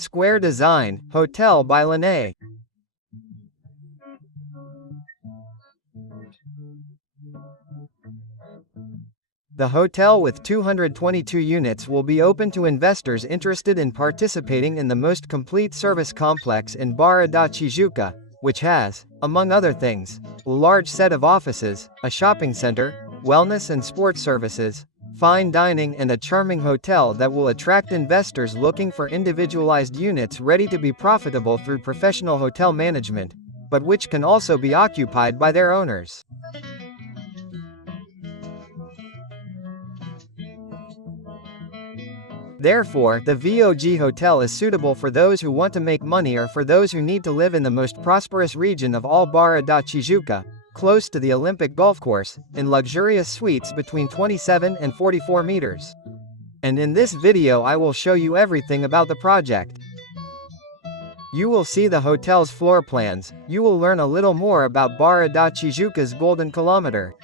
Square Design, Hotel by Lene. The hotel with 222 units will be open to investors interested in participating in the most complete service complex in Barra da Tijuca, which has, among other things, a large set of offices, a shopping center, wellness and sports services, fine dining and a charming hotel that will attract investors looking for individualized units ready to be profitable through professional hotel management, but which can also be occupied by their owners. Therefore, the VOGUE Hotel is suitable for those who want to make money or for those who need to live in the most prosperous region of all Barra da Tijuca, close to the Olympic golf course, in luxurious suites between 27 and 44 meters. And in this video I will show you everything about the project. You will see the hotel's floor plans, you will learn a little more about Barra da Tijuca's Golden Kilometer.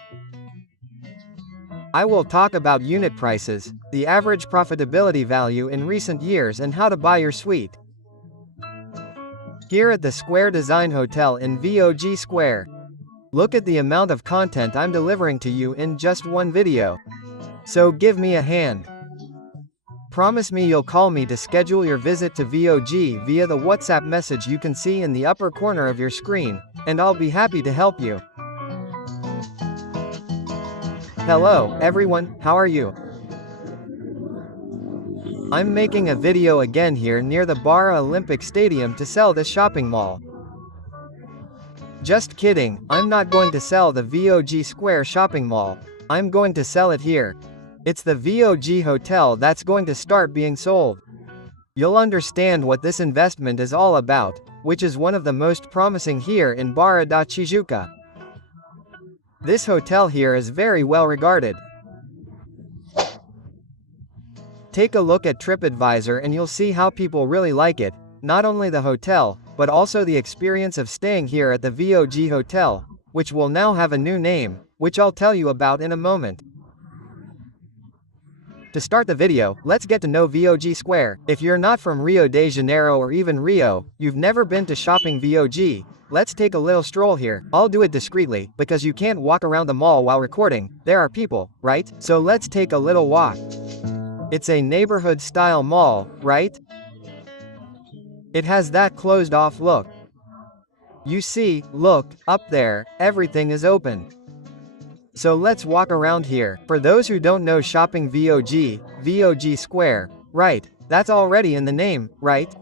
I will talk about unit prices, the average profitability value in recent years and how to buy your suite. Here at the Square Design Hotel in VOGUE Square. Look at the amount of content I'm delivering to you in just one video. So give me a hand. Promise me you'll call me to schedule your visit to VOGUE via the WhatsApp message you can see in the upper corner of your screen, and I'll be happy to help you. Hello, everyone, how are you? I'm making a video again here near the Barra Olympic Stadium to sell this shopping mall. Just kidding, I'm not going to sell the VOGUE Square shopping mall. I'm going to sell it here. It's the VOGUE Hotel that's going to start being sold. You'll understand what this investment is all about, which is one of the most promising here in Barra da Tijuca. This hotel here is very well regarded. Take a look at TripAdvisor and you'll see how people really like it, not only the hotel, but also the experience of staying here at the VOGUE Hotel, which will now have a new name, which I'll tell you about in a moment. To start the video, let's get to know VOGUE Square. If you're not from Rio de Janeiro or even Rio, you've never been to shopping VOGUE, let's take a little stroll here. I'll do it discreetly, because you can't walk around the mall while recording, there are people, right? So let's take a little walk. It's a neighborhood-style mall, right? It has that closed-off look. You see, look, up there, everything is open. So let's walk around here. For those who don't know shopping VOGUE Square, right, that's already in the name, right?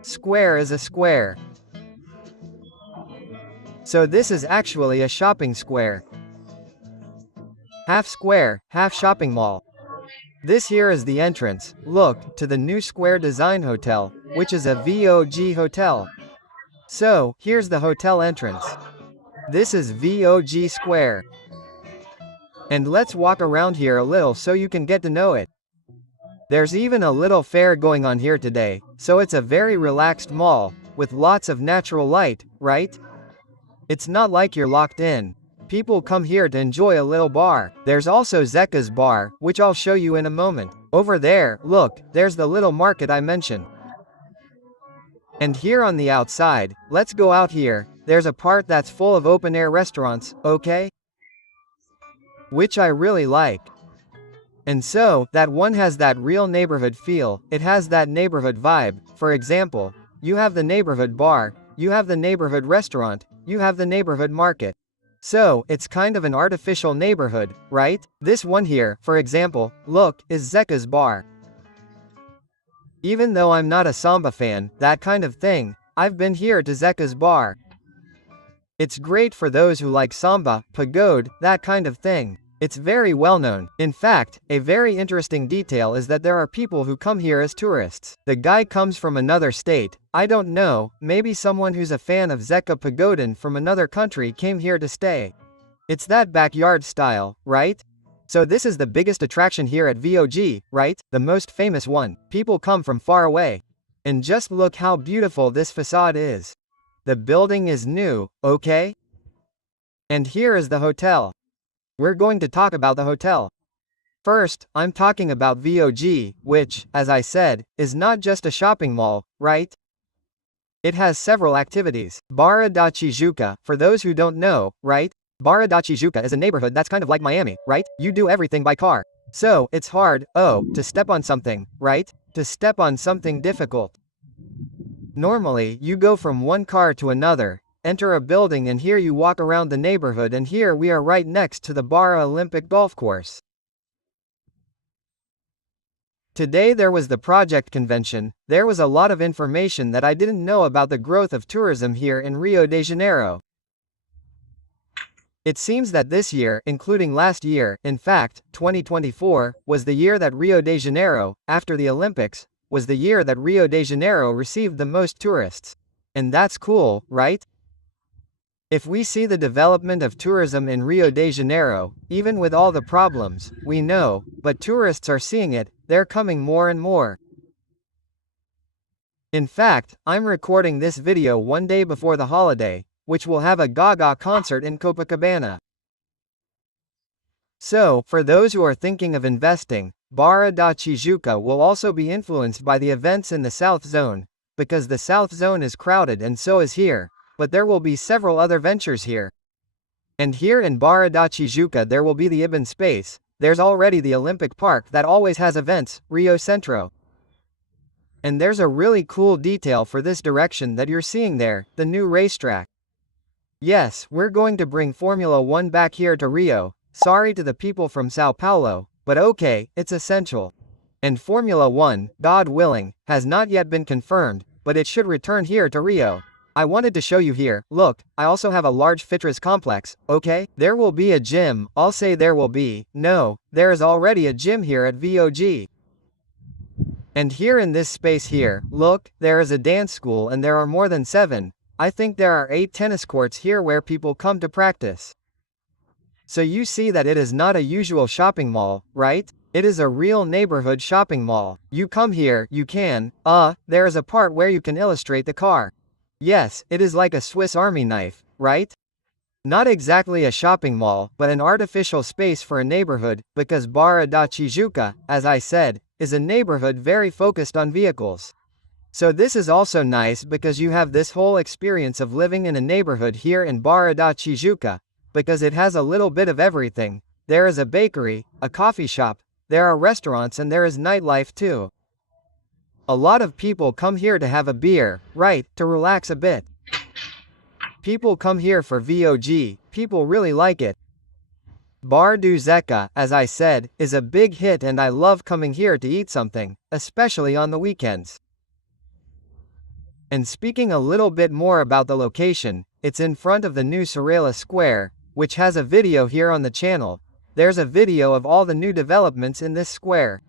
Square is a square. So this is actually a shopping square. Half square, half shopping mall. This here is the entrance, look, to the new Square Design Hotel, which is a VOGUE hotel. So, here's the hotel entrance. This is VOGUE Square. And let's walk around here a little so you can get to know it. There's even a little fair going on here today, so it's a very relaxed mall, with lots of natural light, right? It's not like you're locked in. People come here to enjoy a little bar. There's also Zeka's bar, which I'll show you in a moment. Over there, look, there's the little market I mentioned. And here on the outside, let's go out here, there's a part that's full of open-air restaurants, okay? Which I really like. And so, that one has that real neighborhood feel, it has that neighborhood vibe. For example, you have the neighborhood bar, you have the neighborhood restaurant, you have the neighborhood market. So, it's kind of an artificial neighborhood, right? This one here, for example, look, is Zeka's bar. Even though I'm not a samba fan, that kind of thing, I've been here to Zeka's bar. It's great for those who like samba, pagode, that kind of thing. It's very well known. In fact, a very interesting detail is that there are people who come here as tourists. The guy comes from another state, I don't know, maybe someone who's a fan of Zeka Pagodin from another country came here to stay. It's that backyard style, right? So this is the biggest attraction here at VOGUE, right? The most famous one. People come from far away. And just look how beautiful this facade is. The building is new, okay? And here is the hotel. We're going to talk about the hotel. First, I'm talking about VOGUE, which, as I said, is not just a shopping mall, right? It has several activities. Barra da Tijuca, for those who don't know, right? Barra da Tijuca is a neighborhood that's kind of like Miami, right? You do everything by car. So, it's hard, to step on something, right? To step on something difficult. Normally, you go from one car to another, enter a building, and here you walk around the neighborhood, and here we are right next to the Barra Olympic golf course. Today there was the project convention. There was a lot of information that I didn't know about the growth of tourism here in Rio de Janeiro. It seems that this year, including last year, in fact, 2024, was the year that Rio de Janeiro, after the Olympics, was the year that Rio de Janeiro received the most tourists. And that's cool, right? If we see the development of tourism in Rio de Janeiro, even with all the problems, we know, but tourists are seeing it, they're coming more and more. In fact, I'm recording this video one day before the holiday, which will have a Gaga concert in Copacabana. So, for those who are thinking of investing, Barra da Tijuca will also be influenced by the events in the South Zone, because the South Zone is crowded and so is here, but there will be several other ventures here. And here in Barra da Tijuca there will be the Ibn Space, there's already the Olympic Park that always has events, Rio Centro. And there's a really cool detail for this direction that you're seeing there, the new racetrack. Yes, we're going to bring Formula 1 back here to Rio, sorry to the people from Sao Paulo, but okay, it's essential. And Formula 1, God willing, has not yet been confirmed, but it should return here to Rio. I wanted to show you here, look, I also have a large fitness complex, okay? There will be a gym, I'll say there will be, no, there is already a gym here at VOGUE. And here in this space here, look, there is a dance school and there are more than 7, I think there are 8 tennis courts here where people come to practice. So you see that it is not a usual shopping mall, right? It is a real neighborhood shopping mall. You come here, you can, there is a part where you can illustrate the car. Yes, it is like a Swiss Army knife, right? Not exactly a shopping mall, but an artificial space for a neighborhood, because Barra da Tijuca, as I said, is a neighborhood very focused on vehicles. So this is also nice because you have this whole experience of living in a neighborhood here in Barra da Tijuca, because it has a little bit of everything. There is a bakery, a coffee shop, there are restaurants, and there is nightlife too. A lot of people come here to have a beer, right, to relax a bit. People come here for VOGUE, people really like it. Bar do Zeca, as I said, is a big hit and I love coming here to eat something, especially on the weekends. And speaking a little bit more about the location, it's in front of the new Barra Square, which has a video here on the channel. There's a video of all the new developments in this square.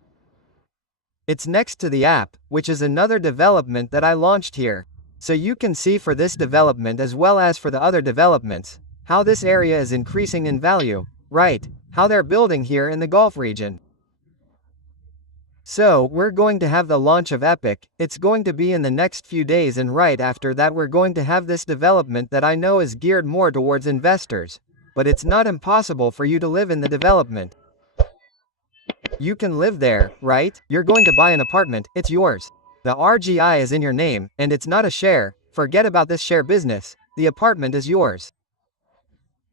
It's next to the app, which is another development that I launched here. So you can see for this development as well as for the other developments, how this area is increasing in value, right? How they're building here in the Gulf region. So, we're going to have the launch of Epic, it's going to be in the next few days, and right after that we're going to have this development that I know is geared more towards investors. But it's not impossible for you to live in the development. You can live there, right? You're going to buy an apartment, it's yours. The RGI is in your name, and it's not a share, forget about this share business, the apartment is yours.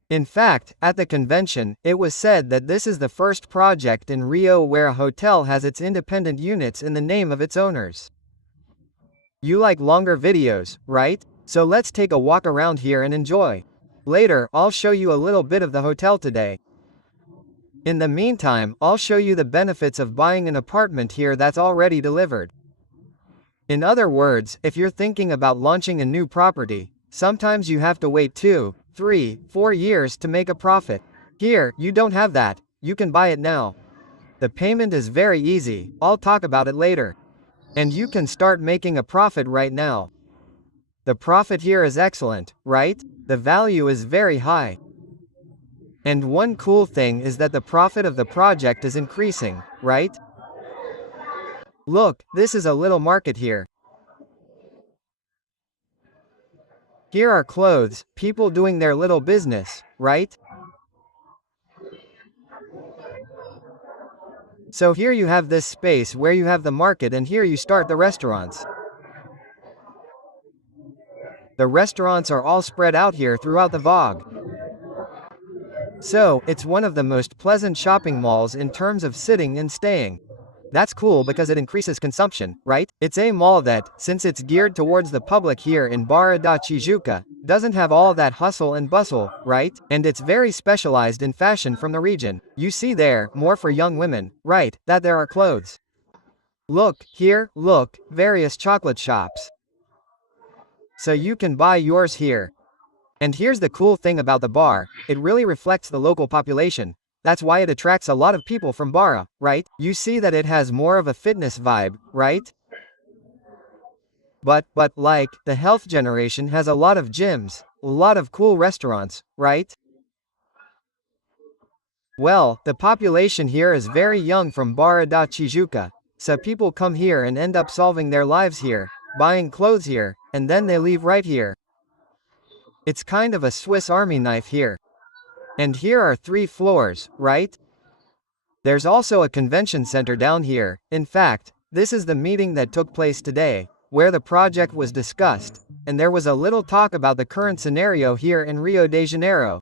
In fact, at the convention, it was said that this is the first project in Rio where a hotel has its independent units in the name of its owners. You like longer videos, right? So let's take a walk around here and enjoy. Later, I'll show you a little bit of the hotel today. In the meantime, I'll show you the benefits of buying an apartment here that's already delivered. In other words, if you're thinking about launching a new property, sometimes you have to wait 2, 3, 4 years to make a profit. Here, you don't have that, you can buy it now. The payment is very easy, I'll talk about it later. And you can start making a profit right now. The profit here is excellent, right? The value is very high. And one cool thing is that the profit of the project is increasing, right? Look, this is a little market here. Here are clothes, people doing their little business, right? So here you have this space where you have the market and here you start the restaurants. The restaurants are all spread out here throughout the Vogue. So, it's one of the most pleasant shopping malls in terms of sitting and staying. That's cool because it increases consumption, right? It's a mall that, since it's geared towards the public here in Barra da Tijuca, doesn't have all that hustle and bustle, right? And it's very specialized in fashion from the region. You see there, more for young women, right, that there are clothes. Look, here, look, various chocolate shops. So you can buy yours here. And here's the cool thing about the bar, it really reflects the local population. That's why it attracts a lot of people from Barra, right? You see that it has more of a fitness vibe, right? But like, the health generation has a lot of gyms, a lot of cool restaurants, right? Well, the population here is very young from Barra da Tijuca, so people come here and end up solving their lives here, buying clothes here, and then they leave right here. It's kind of a Swiss Army knife here. And here are 3 floors, right? There's also a convention center down here. In fact, this is the meeting that took place today, where the project was discussed, and there was a little talk about the current scenario here in Rio de Janeiro.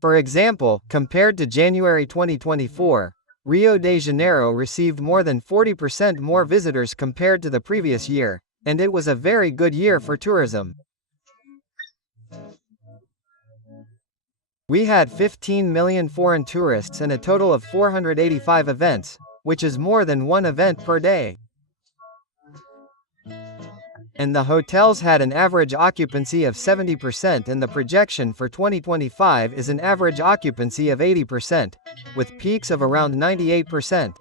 For example, compared to January 2024, Rio de Janeiro received more than 40% more visitors compared to the previous year, and it was a very good year for tourism. We had 15 million foreign tourists and a total of 485 events, which is more than 1 event per day. And the hotels had an average occupancy of 70% and the projection for 2025 is an average occupancy of 80%, with peaks of around 98%.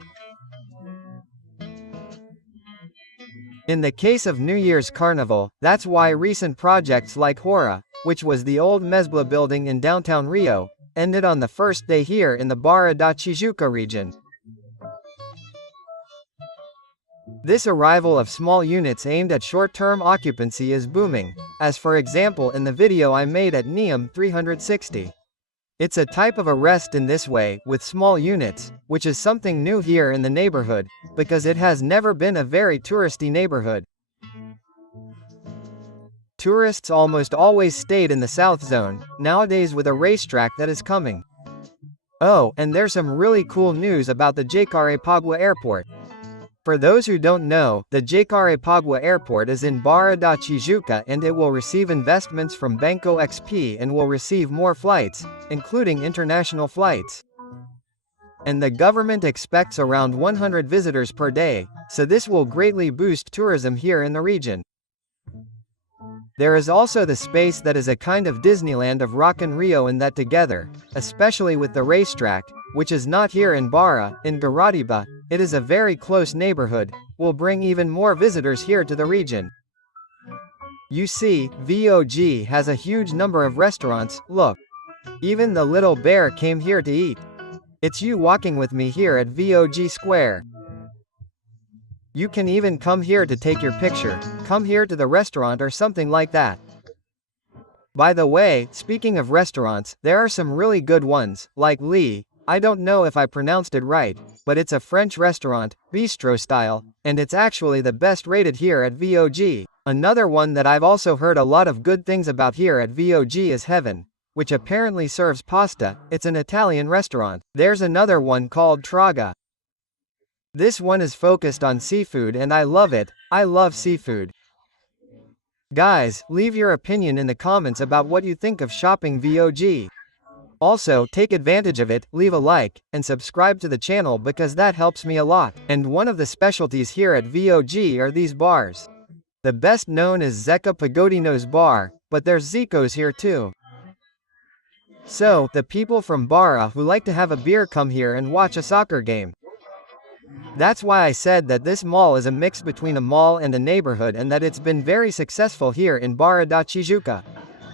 In the case of New Year's Carnival, that's why recent projects like Hora, which was the old Mesbla building in downtown Rio, ended on the first day here in the Barra da Tijuca region. This arrival of small units aimed at short-term occupancy is booming, as for example in the video I made at Neum 360. It's a type of arrest in this way, with small units, which is something new here in the neighborhood, because it has never been a very touristy neighborhood. Tourists almost always stayed in the South Zone, nowadays with a racetrack that is coming. Oh, and there's some really cool news about the Jacarepaguá Airport. For those who don't know, the Jacarepaguá Airport is in Barra da Tijuca and it will receive investments from Banco XP and will receive more flights, including international flights. And the government expects around 100 visitors per day, so this will greatly boost tourism here in the region. There is also the space that is a kind of Disneyland of Rock in Rio in that together, especially with the racetrack, which is not here in Barra, in Garatiba, it is a very close neighborhood, will bring even more visitors here to the region. You see, VOGUE has a huge number of restaurants, look. Even the little bear came here to eat. It's you walking with me here at VOGUE Square. You can even come here to take your picture, come here to the restaurant or something like that. By the way, speaking of restaurants, there are some really good ones, like Lee, I don't know if I pronounced it right, but it's a French restaurant, bistro style, and it's actually the best rated here at VOGUE. Another one that I've also heard a lot of good things about here at VOGUE is Heaven, which apparently serves pasta, it's an Italian restaurant. There's another one called Traga. This one is focused on seafood and I love it, I love seafood. Guys, leave your opinion in the comments about what you think of shopping VOGUE. Also, take advantage of it, leave a like, and subscribe to the channel because that helps me a lot. And one of the specialties here at VOGUE are these bars. The best known is Zeca Pagodino's bar, but there's Zico's here too. So, the people from Barra who like to have a beer come here and watch a soccer game. That's why I said that this mall is a mix between a mall and a neighborhood and that it's been very successful here in Barra da Tijuca.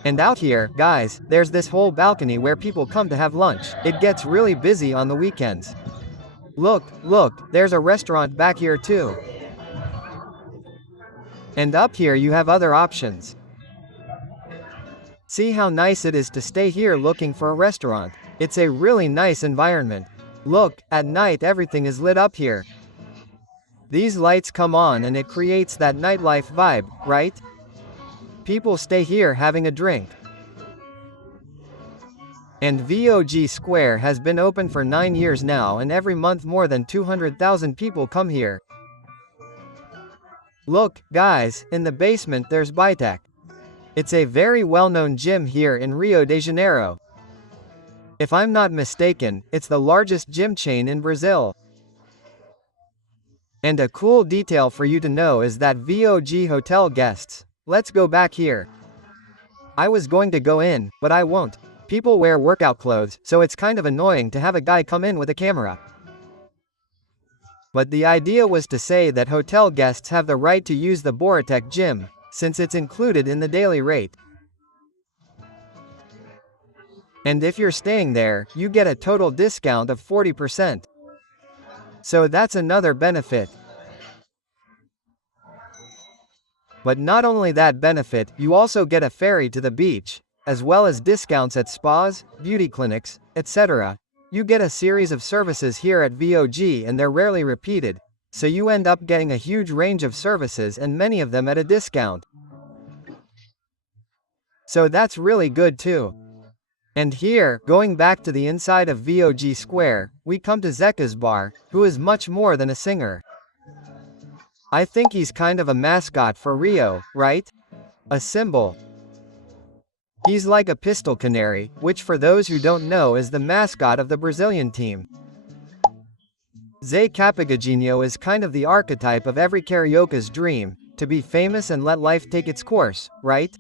And out here, guys, there's this whole balcony where people come to have lunch. It gets really busy on the weekends. Look, there's a restaurant back here too. And up here you have other options. See how nice it is to stay here looking for a restaurant. It's a really nice environment. Look, at night everything is lit up here. These lights come on and it creates that nightlife vibe, right? People stay here having a drink. And VOGUE Square has been open for 9 years now, and every month more than 200,000 people come here. Look, guys, in the basement there's Bitec. It's a very well-known gym here in Rio de Janeiro. If I'm not mistaken, it's the largest gym chain in Brazil. And a cool detail for you to know is that VOGUE hotel guests. Let's go back here. I was going to go in, but I won't. People wear workout clothes, so it's kind of annoying to have a guy come in with a camera. But the idea was to say that hotel guests have the right to use the Boratec gym, since it's included in the daily rate. And if you're staying there, you get a total discount of 40%. So that's another benefit. But not only that benefit, you also get a ferry to the beach, as well as discounts at spas, beauty clinics, etc. You get a series of services here at VOGUE and they're rarely repeated, so you end up getting a huge range of services and many of them at a discount. So that's really good too. And here, going back to the inside of VOGUE Square, we come to Zeca's bar, who is much more than a singer. I think he's kind of a mascot for Rio, right? A symbol. He's like a pistol canary, which for those who don't know is the mascot of the Brazilian team. Zé Capigaginho is kind of the archetype of every carioca's dream, to be famous and let life take its course, right?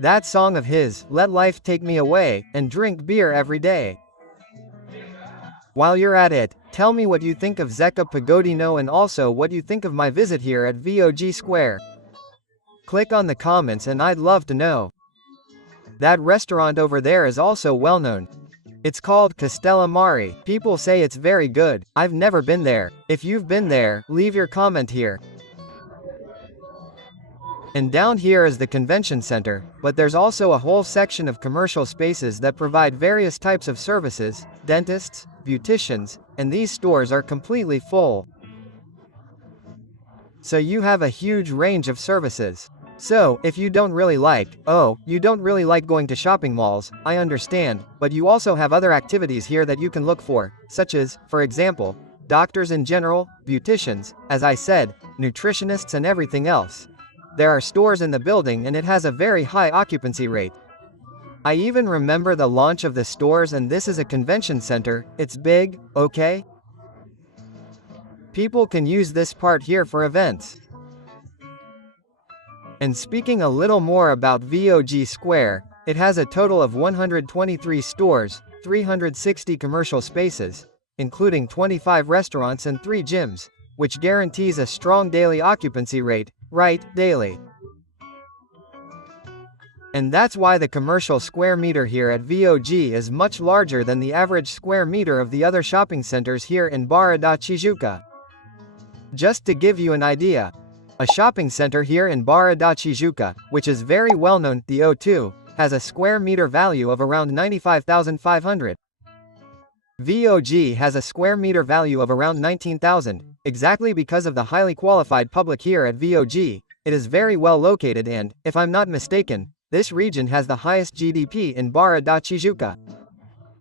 That song of his, Let Life Take Me Away, and drink beer every day. While you're at it, tell me what you think of Zeca Pagodinho and also what you think of my visit here at VOGUE Square. Click on the comments and I'd love to know. That restaurant over there is also well known. It's called Castella Mari. People say it's very good. I've never been there. If you've been there, leave your comment here. And down here is the convention center, but there's also a whole section of commercial spaces that provide various types of services, dentists, beauticians, and these stores are completely full. So you have a huge range of services. So, if you don't really like going to shopping malls, I understand, but you also have other activities here that you can look for, such as, for example, doctors in general, beauticians, as I said, nutritionists and everything else. There are stores in the building and it has a very high occupancy rate. I even remember the launch of the stores, and this is a convention center, it's big, okay? People can use this part here for events. And speaking a little more about VOGUE Square, it has a total of 123 stores, 360 commercial spaces, including 25 restaurants and 3 gyms, which guarantees a strong daily occupancy rate, right, daily. And that's why the commercial square meter here at VOGUE is much larger than the average square meter of the other shopping centers here in Barra da Tijuca. Just to give you an idea, a shopping center here in Barra da Tijuca, which is very well known, the O2, has a square meter value of around 95,500. VOGUE has a square meter value of around 19,000, exactly because of the highly qualified public here at VOGUE. It is very well located and, if I'm not mistaken, this region has the highest GDP in Barra da Tijuca.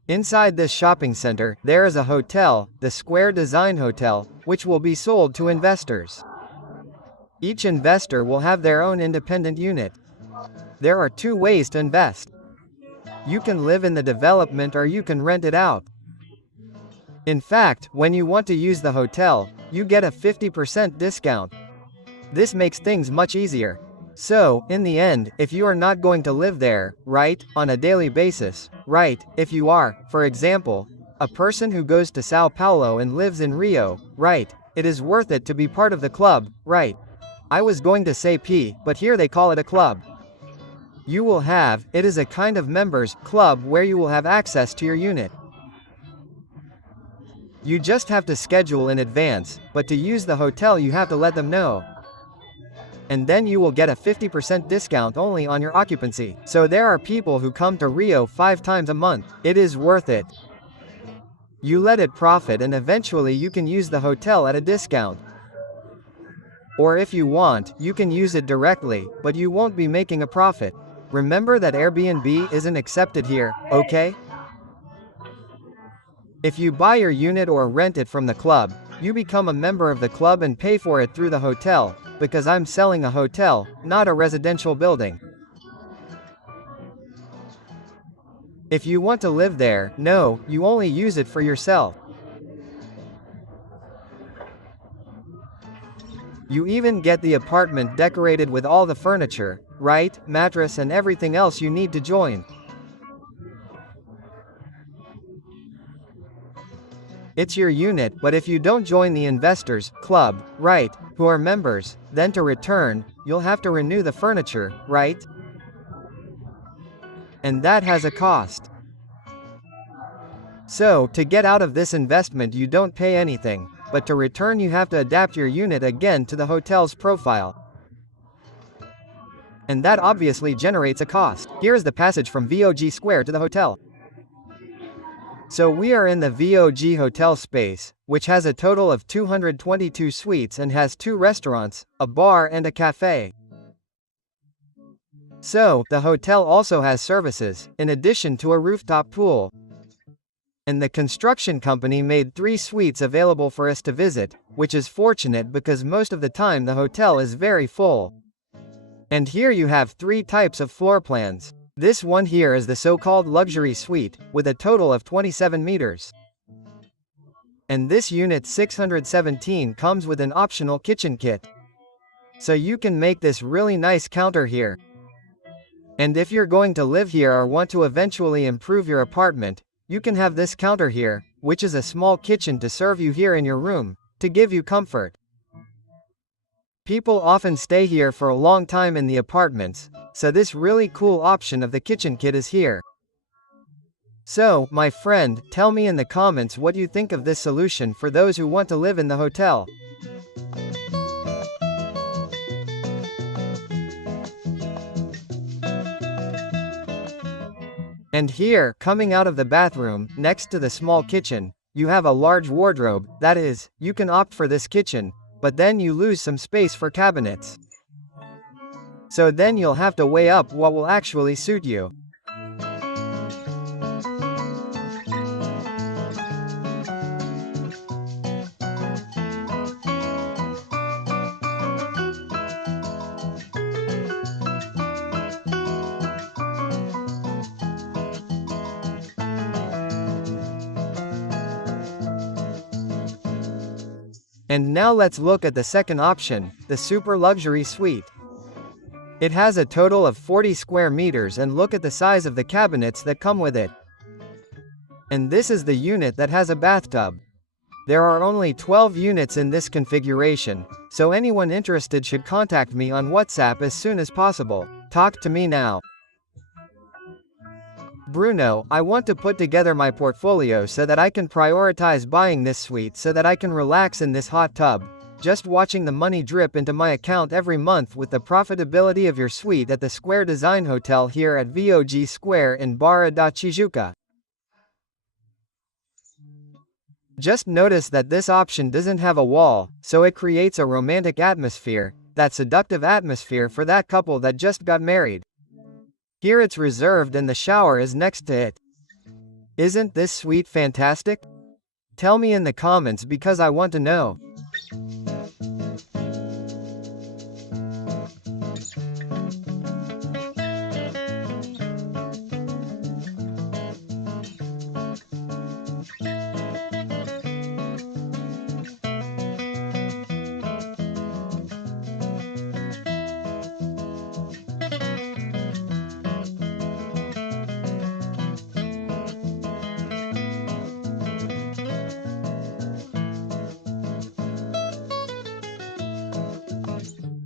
Inside this shopping center, there is a hotel, the Square Design Hotel, which will be sold to investors. Each investor will have their own independent unit. There are 2 ways to invest. You can live in the development or you can rent it out. In fact, when you want to use the hotel, you get a 50% discount. This makes things much easier. So, in the end, if you are not going to live there, right, on a daily basis, right, if you are, for example, a person who goes to Sao Paulo and lives in Rio, right, it is worth it to be part of the club, right. I was going to say P, but here they call it a club. It is a kind of members club where you will have access to your unit. You just have to schedule in advance, but to use the hotel you have to let them know. And then you will get a 50% discount only on your occupancy. So there are people who come to Rio 5 times a month. It is worth it. You let it profit and eventually you can use the hotel at a discount. Or if you want, you can use it directly, but you won't be making a profit. Remember that Airbnb isn't accepted here, okay? If you buy your unit or rent it from the club, you become a member of the club and pay for it through the hotel, because I'm selling a hotel, not a residential building. If you want to live there, no, you only use it for yourself. You even get the apartment decorated with all the furniture, right, mattress and everything else you need to join. It's your unit, but if you don't join the investors club, right, who are members, then to return, you'll have to renew the furniture, right? And that has a cost. So, to get out of this investment you don't pay anything, but to return you have to adapt your unit again to the hotel's profile. And that obviously generates a cost. Here is the passage from VOGUE Square to the hotel. So we are in the VOGUE hotel space, which has a total of 222 suites and has 2 restaurants, a bar and a cafe. So, the hotel also has services, in addition to a rooftop pool. And the construction company made 3 suites available for us to visit, which is fortunate because most of the time the hotel is very full. And here you have 3 types of floor plans. This one here is the so-called luxury suite, with a total of 27 meters. And this unit 617 comes with an optional kitchen kit. So you can make this really nice counter here. And if you're going to live here or want to eventually improve your apartment, you can have this counter here, which is a small kitchen to serve you here in your room, to give you comfort. People often stay here for a long time in the apartments, so this really cool option of the kitchen kit is here. So, my friend, tell me in the comments what you think of this solution for those who want to live in the hotel. And here, coming out of the bathroom, next to the small kitchen, you have a large wardrobe. That is, you can opt for this kitchen, but then you lose some space for cabinets. So then you'll have to weigh up what will actually suit you. And now let's look at the second option, the super luxury suite. It has a total of 40 square meters and look at the size of the cabinets that come with it. And this is the unit that has a bathtub. There are only 12 units in this configuration, so anyone interested should contact me on WhatsApp as soon as possible. Talk to me now. Bruno, I want to put together my portfolio so that I can prioritize buying this suite so that I can relax in this hot tub, just watching the money drip into my account every month with the profitability of your suite at the Square Design Hotel here at VOGUE Square in Barra da Tijuca. Just notice that this option doesn't have a wall, so it creates a romantic atmosphere, that seductive atmosphere for that couple that just got married. Here it's reserved and the shower is next to it. Isn't this suite fantastic? Tell me in the comments because I want to know.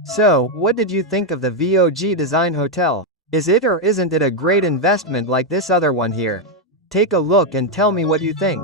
So, what did you think of the VOGUE Design Hotel? Is it or isn't it a great investment like this other one here? Take a look and tell me what you think.